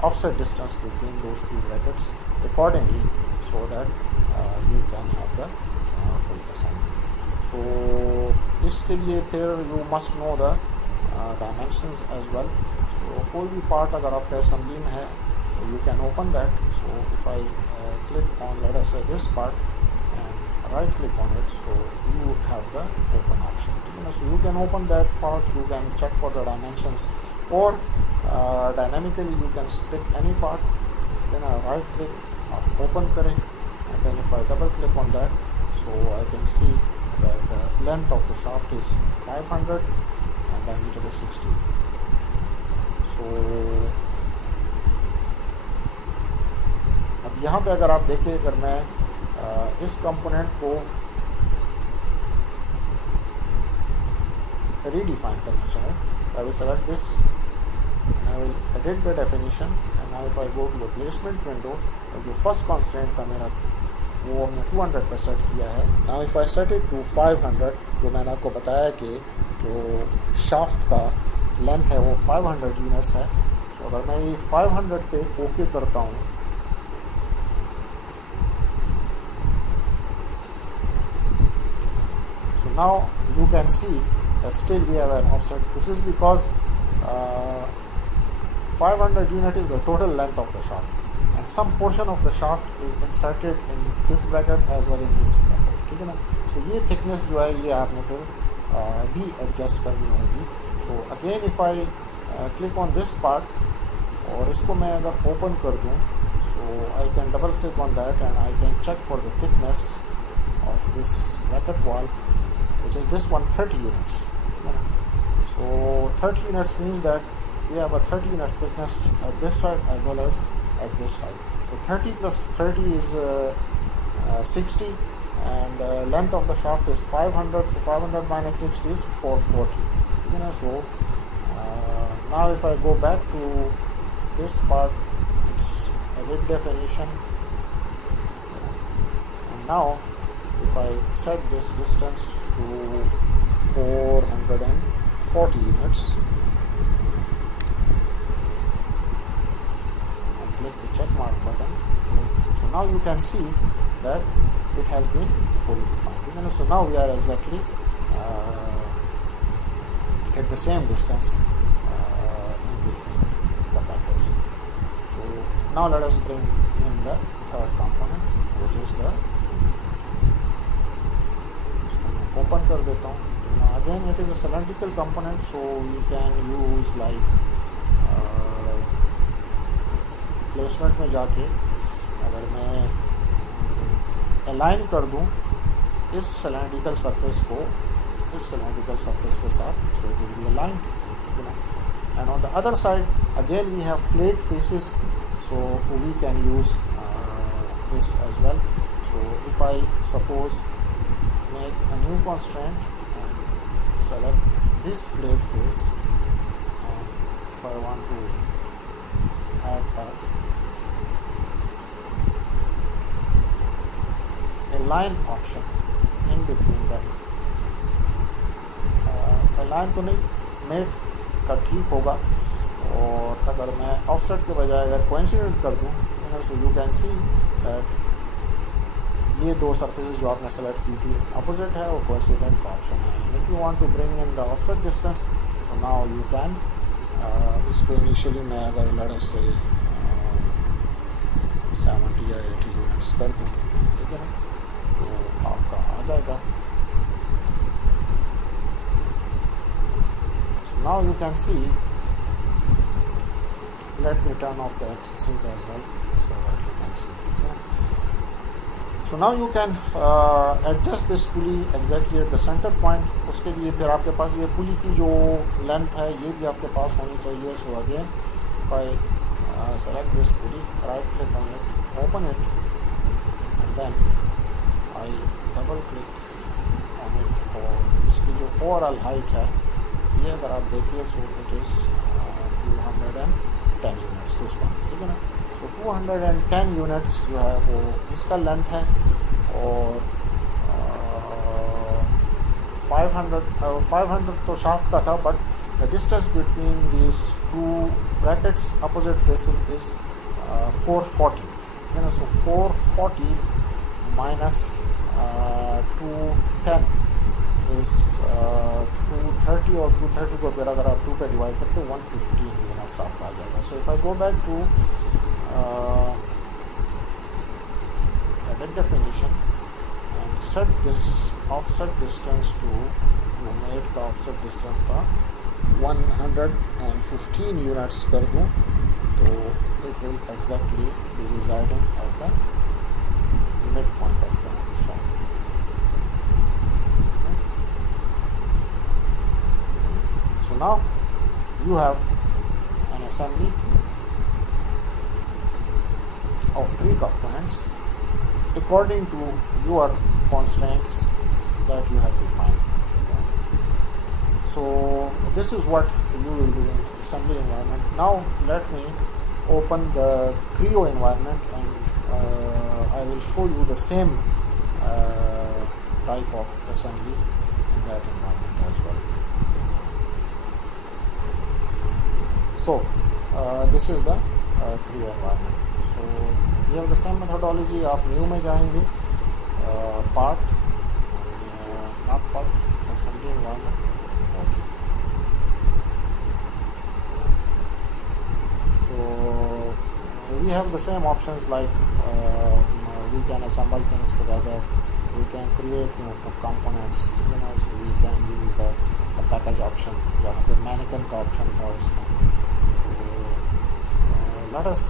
offset distance between those two brackets accordingly, so that you can have the full assembly. So इसके लिए फिर you must know the dimensions as well. So कोई भी part अगर आपका assembly में है, so you can open that. So if I click on, let us say, this part and right click on it, so you have the open option. So you can open that part, you can check for the dimensions, or dynamically you can pick any part, then I right click, open करें, and then if I double click on that, so I can see that the length of the shaft is 500 and diameter is 60. So अब यहाँ पे अगर आप देखें, अगर मैं इस कंपोनेंट को redefine करना चाहूँ, I will select this and I will edit the definition, and now if I go to the placement window, जो first constraint था मेरा वो हमने 200 पे सेट किया है. Now if I set it to 500, जो मैंने आपको बताया कि जो shaft का लेंथ है वो 500 यूनिट्स है. So अगर मैं ये 500 पे OK करता हूँ, so now you can see that still we have an offset. This is because 500 unit is the total length of the shaft, and some portion of the shaft is inserted in this bracket as well in this bracket. ठीक है ना? So ये thickness जो है ये आपने फिर भी adjust करनी होगी. So again if I click on this part और इसको मैं अगर open कर दूँ, so I can double click on that and I can check for the thickness of this bracket wall, which is this one, 30 units. So 30 units means that we have a 30 units thickness at this side as well as at this side. So 30 plus 30 is 60, and length of the shaft is 500. So 500 minus 60 is 440. So now if I go back to this part, it's edit definition, and now if I set this distance to 440 units and click the check mark button, so now you can see that it has been fully defined. So now we are exactly at the same distance in between. components. So now let us bring in the third component, which is the, open कर देता हूँ. Again it is a cylindrical component, so we can use like placement में जाके अगर मैं align कर दूं इस सिलेंड्रिकल सरफेस को इस सिलेंड्रिकल सरफेस के साथ, so it will be aligned, and on the other side again we have flayed faces, so we can use this as well. So if I suppose make a new constraint and select this flayed face, and if I want to have a line option in between them, line तो नहीं, met का ठीक होगा. और अगर मैं offset के बजाय अगर कोइंसिडेंट कर दूँ, सो यू कैन सी दैट ये दो सरफेसेस जो आपने सेलेक्ट की थी अपोजिट है और कोइंसिडेंट का ऑप्शन है. If you want to bring in the offset distance, तो नाउ यू कैन इसको इनिशियली मैं अगर लड़े से 70 या 80 यूनिट्स कर दूँ, ठीक है ना, तो आपका आ जाएगा. So now you can see, let me turn off the axes as well so that you can see. Okay. So now you can adjust this pulley exactly at the center point. उसके लिए फिर आपके पास ये पुली की जो length है ये भी आपके पास होनी चाहिए. So again if I select this pulley, right click on it, open it, and then I double click on it, और इसकी जो ओवरऑल हाइट है ये अगर आप देखिए, so it is 210 units this one, ठीक है ना. सो 210 यूनिट्स जो है वो इसका लेंथ है, और 500 तो शाफ्ट का था, but the distance between these two brackets opposite faces is 440, ठीक है ना. सो 440 माइनस 210 is 230, और 230 को फिर अगर आप 2 पे डिवाइड करते हो 115 यूनिट्स आपका आ जाएगा. So if I go back to edit definition and set this offset distance to, mate का offset distance था 115 यूनिट्स कर दूँ, तो it will exactly be residing at the midpoint of the shaft. So now you have an assembly of 3 components according to your constraints that you have defined. So this is what you will do in assembly environment. Now let me open the Creo environment, and I will show you the same type of assembly in that environment as well. So this is the Creo environment. So we have the same methodology. आप new में जाएंगे, part, not part, assembly environment. Okay. So we have the same options like we can assemble things together. We can create new components. So we can use the package option, जहाँ पे mannequin का option था उसमें. Let us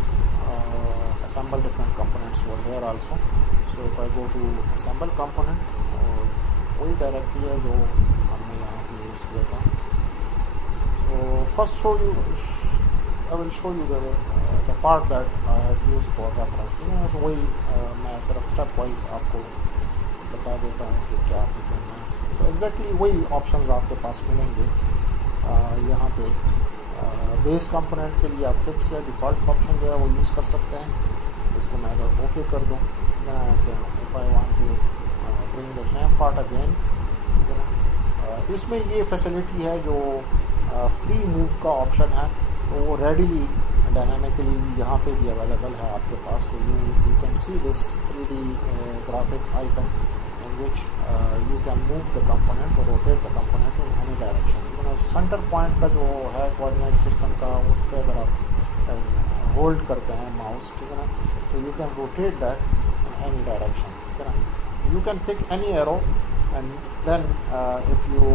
assemble different components over here also. So if I go to assemble component, और वही directory है जो हमने यहाँ पे यूज़ किया था. So first I will show you the part that I had used for reference. So वही मैं सिर्फ step wise आपको बता देता हूँ कि क्या आपको करना है. So exactly वही options आपके पास मिलेंगे. यहाँ पे बेस कंपोनेंट के लिए आप फिक्स या डिफ़ॉल्ट ऑप्शन जो है वो यूज़ कर सकते हैं. इसको मैं अगर ओके कर दूँ, if I want to bring the same part again, ठीक है ना. इसमें ये फैसिलिटी है जो फ्री मूव का ऑप्शन है, तो वो रेडीली डायनामिकली भी यहाँ पे भी अवेलेबल है आपके पास. So you can see this 3D graphic icon in which you can move the component or rotate the component in any direction. Centre point का जो है कोऑर्डिनेट सिस्टम का, उस पर अगर आप होल्ड करते हैं माउस, ठीक है ना, so you can rotate that in any direction, ठीक है ना. You can pick any arrow and then if you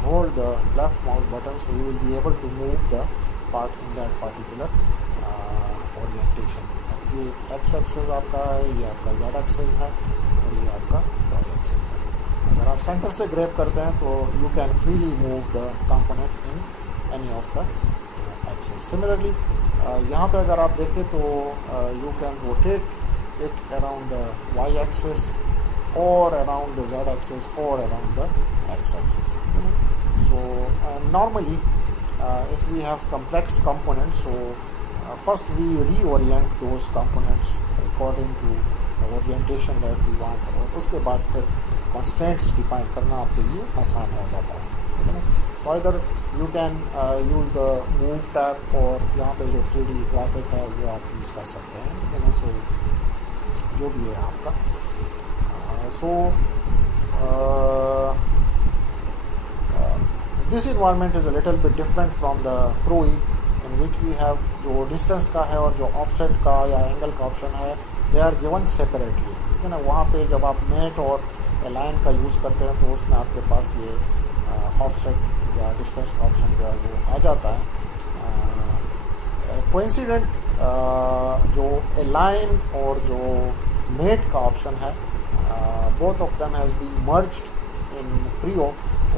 hold the left mouse button, so you will be able to move the part in that particular orientation. ये x axis आपका है, ये आपका z axis है और ये आपका y axis है. अगर आप सेंटर से ग्रैब करते हैं तो you can freely move the component in any of the axis. Similarly यहाँ पे अगर आप देखें तो you can rotate it around the y axis or around the z-axis or around the x-axis. So normally if we have complex components, so first we reorient those components according to the orientation that we want, और उसके बाद फिर constraints define करना आपके लिए आसान हो जाता है, ठीक है ना. So either you can use the move tab और यहाँ पे जो 3D graphic है वो आप यूज़ कर सकते हैं, ठीक है ना. So जो भी है आपका. This environment is a little bit different from the Proe, in which we have जो distance का है और जो offset का या angle का option है, they are given separately, ठीक है ना. वहाँ पे जब आप mate और align का यूज़ करते हैं तो उसमें आपके पास ये offset या distance का option जो है वो आ जाता है. coincident जो align और जो mate का option है, both of them has been merged in Creo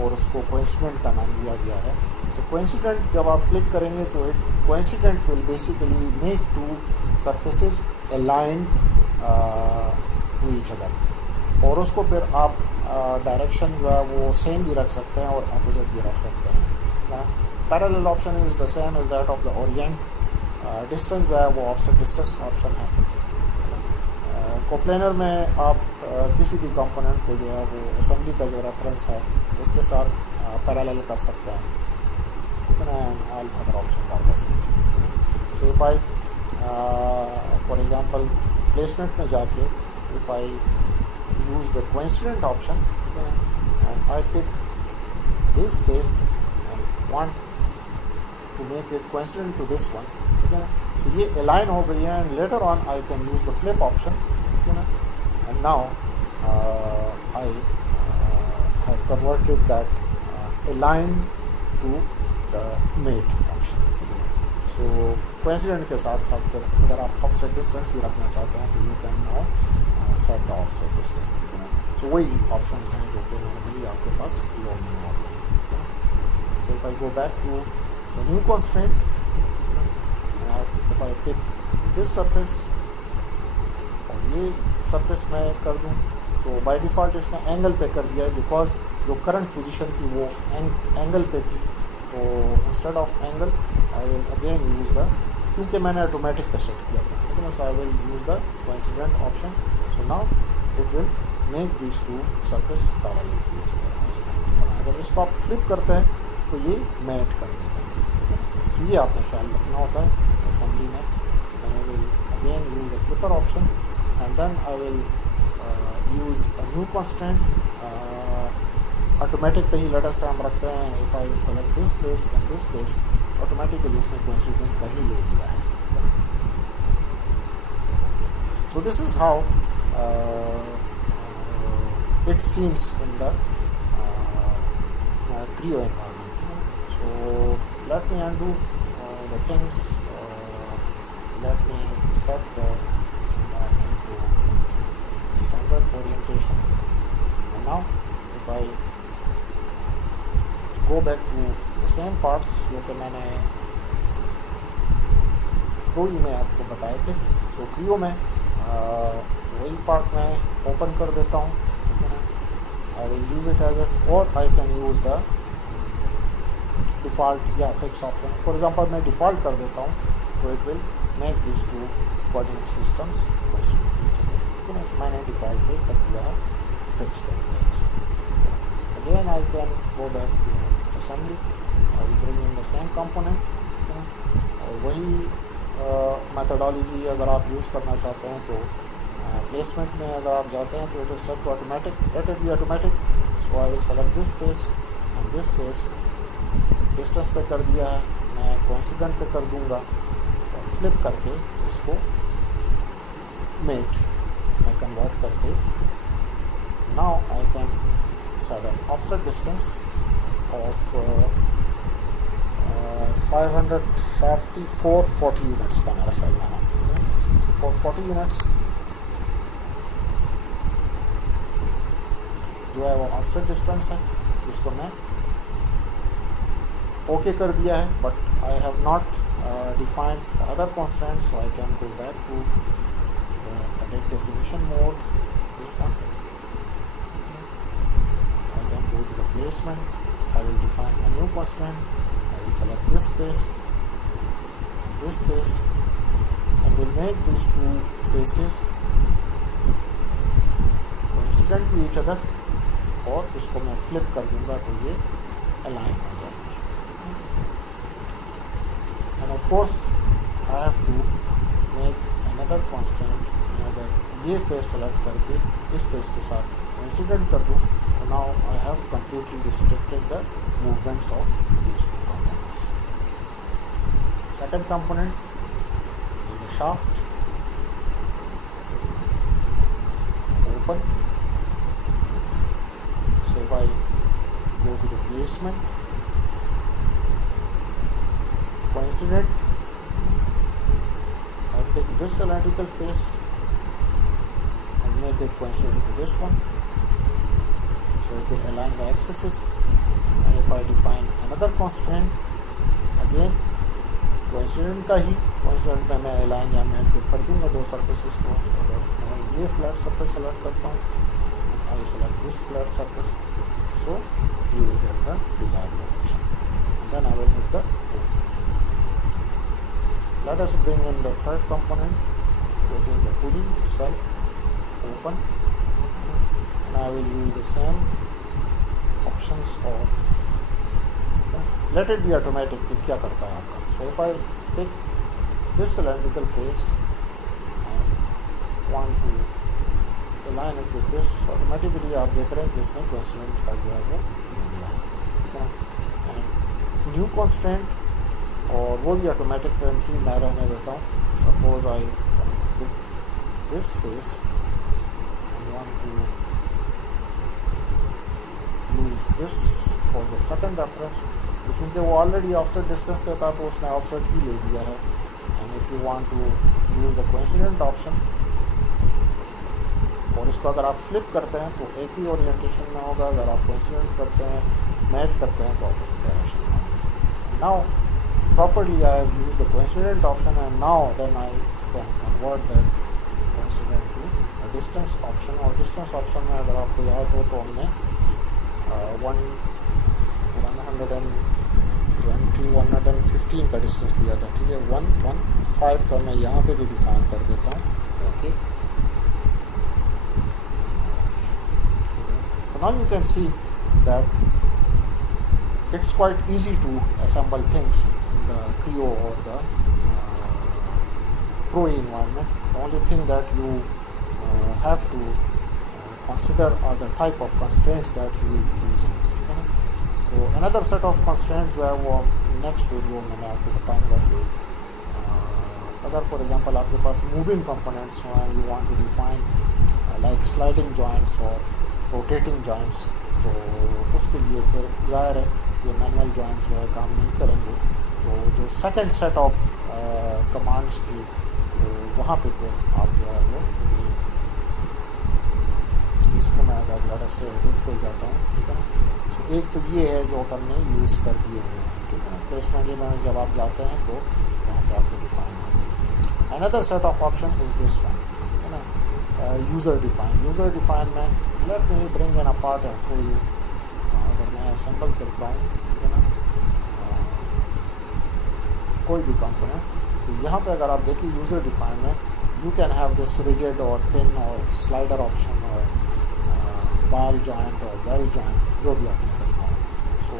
और उसको coincident का नाम दिया गया है. तो coincident जब आप क्लिक करेंगे तो coincident will basically make two surfaces aligned to each other, और उसको फिर आप डायरेक्शन जो है वो सेम भी रख सकते हैं और ऑपोजिट भी रख सकते हैं. Parallel option is the same as that of the orient. Distance जो है वो ऑफसेट डिस्टेंस का ऑप्शन है. कोप्लेनर में आप किसी भी कंपोनेंट को जो है वो असेंबली का जो रेफरेंस है उसके साथ पैरेलल कर सकते हैं, ठीक है ना. And all other options are the same. So if I for example placement में जाके if I use the coincident option and I pick this face and want to make it coincident to this one, ठीक है ना. So ये align हो गई है and later on I can use the flip option, ठीक है ना. And now I have converted that align to the mate option. So coincident के साथ साथ फिर अगर आप offset distance भी रखना चाहते हैं तो you can now set the offset distance, ठीक है ना. So वही options हैं जो कि normally आपके पास Creo में होते हैं, ठीक है ना. So if I go back to the new constraint, if I pick this surface और ये सरफेस मैं कर दूं, सो बाय डिफ़ॉल्ट इसने एंगल पे कर दिया है बिकॉज जो करंट पोजीशन थी वो एंगल पे थी. तो instead of angle I will again use the, क्योंकि मैंने ऑटोमेटिक पे सेट किया था, ठीक है ना. So I will use the coincident option. So now it will make this two surface parallel to each other. अगर इसको आप फ्लिप करते हैं तो ये मैट कर देता है, ठीक है. सो ये आपको ख्याल रखना होता है असेंबली में. I will again use the flipper option and then I will use a new constraint. Automatic पे ही लेटर से हम रखते हैं. if I select this face and this face, automatically उसने coincident का ही ले लिया है. So this is how it seems in the Creo environment. So let me undo the things. Let me set the standard orientation. And now if I go back to the same parts जो कि मैंने Proe में आपको बताए थे, तो Creo में वही पार्ट मैं ओपन कर देता हूँ. I will leave it as it, or I can use the default या fix option. For example मैं default कर देता हूँ तो it will make these two coordinate systems possible. मैंने डिफ़ॉल्ट पे कर दिया है, फिक्स कर दिया है. Again I can go back to assembly. I will bring in the same component. और वही मेथडोलॉजी अगर आप यूज़ करना चाहते हैं तो प्लेसमेंट में अगर आप जाते हैं तो it is set to automatic. Let it be automatic. So I will select this face and this face. Distance पे कर दिया है, मैं कोइंसिडेंट पे कर दूंगा. फ्लिप करके इसको मेट में कन्वर्ट करके now I can set an offset distance of 440 units का मेरा ख्याल है. So for 40 units जो है वो ऑफसेट डिस्टेंस है, इसको मैं ओके कर दिया है, but I have not defined other constants, so I can go back to edit definition mode, this one. Go to the placement, I will define a new constraint, I will select this face, and will make these two faces coincident to each other, और इसको मैं flip कर दूंगा तो ये align हो जाएगी. And of course I have to make another constraint. अगर ये face select करके इस face के साथ coincident कर दूँ, now I have completely restricted the movements of these two components. Second component is the shaft. Open. So if I go to the placement, coincident, I pick this cylindrical face and make it coincident to this one. So it will align the axes. And if I define another constraint, again coincident का ही coincident में मैं align या मैं कर दूँगा दो surfaces को. So that मैं ये flat surface select करता हूँ, I select this flat surface, so you will get the desired location. And then I will hit the OK. Let us bring in the third component, which is the pulley itself. Open. And I will use the same options of, let it be automatic कि क्या करता है आपका. So if I pick this cylindrical face and want to align it with this, automatically आप देख रहे हैं कि इसने coincident का जो है वो ले लिया है. And new constraint, और वो भी automatic currently मैं रहने देता हूँ. Suppose I want to pick this face and want to use this for the second reference, क्योंकि वो ऑलरेडी ऑफसेट डिस्टेंस पे था तो उसने ऑफसेट ही ले लिया है. And if you want to use the coincident option, और इसको अगर आप फ्लिप करते हैं तो एक ही ओरिएंटेशन में होगा, अगर आप कोइंसिडेंट करते हैं, मैट करते हैं तो ऑपोजिट डायरेक्शन में होगा. Now properly I have used the coincident option and now then I can convert that coincident to distance option. और डिस्टेंस ऑप्शन में अगर आपको याद हो तो हमने 115 का डिस्टेंस दिया था. ठीक है, 115 का मैं यहाँ पे भी डिफाइन कर देता हूँ. Okay, so now you can see that it's quite easy to assemble things in the Creo or the Proe environment. The only thing that you have to consider are the type of constraints that you will be using. So another set of constraints जो है वो next video में मैं आपको बताऊंगा कि अगर for example आपके पास मूविंग कंपोनेंट्स हो and you want to define like sliding joints और रोटेटिंग जॉइंट्स, तो उसके लिए फिर ज़ाहिर है ये मैनुअल जॉइंट्स जो है काम नहीं करेंगे. तो जो सेकंड सेट ऑफ कमांड्स थी तो वहाँ पे फिर आप जो है वो इसको मैं अगर लड़ा से एडिट कर जाता हूँ. ठीक है ना. सो एक तो ये है जो हमने यूज़ कर दिए हुए हैं. ठीक है ना. प्लेसमेंट में जब आप जाते हैं तो यहाँ पे आपको डिफाइन होंगे. Another set of option is this one. ठीक है ना. यूज़र डिफाइन में let me bring in a part and show you. अगर मैं असेंबल करता हूँ, ठीक है ना, कोई भी कंपोनेंट, तो यहाँ पे अगर आप देखिए यूज़र डिफाइन में you can have this rigid और पिन और स्लाइडर ऑप्शन और बाल जॉइंट और वेल जॉइंट, जो भी आपने करना हो. So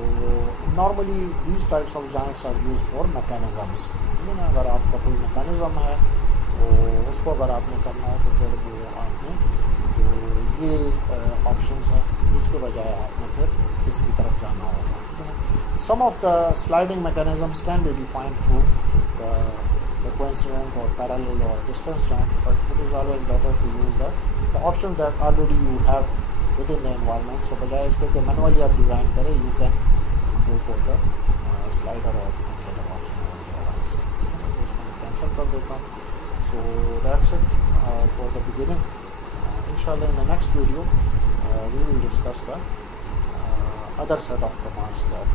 normally these types of joints are use for mechanisms. ठीक है ना. अगर आपका कोई मैकेनिज़्म है तो उसको अगर आपने करना हो तो फिर वो आपने जो ये ऑप्शंस हैं इसके बजाय आपने फिर इसकी तरफ जाना होगा. ठीक है ना. Some of the sliding mechanisms can be defined through the coincident or parallel or distance joint, but it is always better to use the options that already you have within the environment. So बजाय इसके कि manually आप design करें, you can go for the slider or any other option over there also. So इसको मैं cancel कर देता हूँ. So that's it for the beginning. Inshallah, in the next video we will discuss the other set of commands that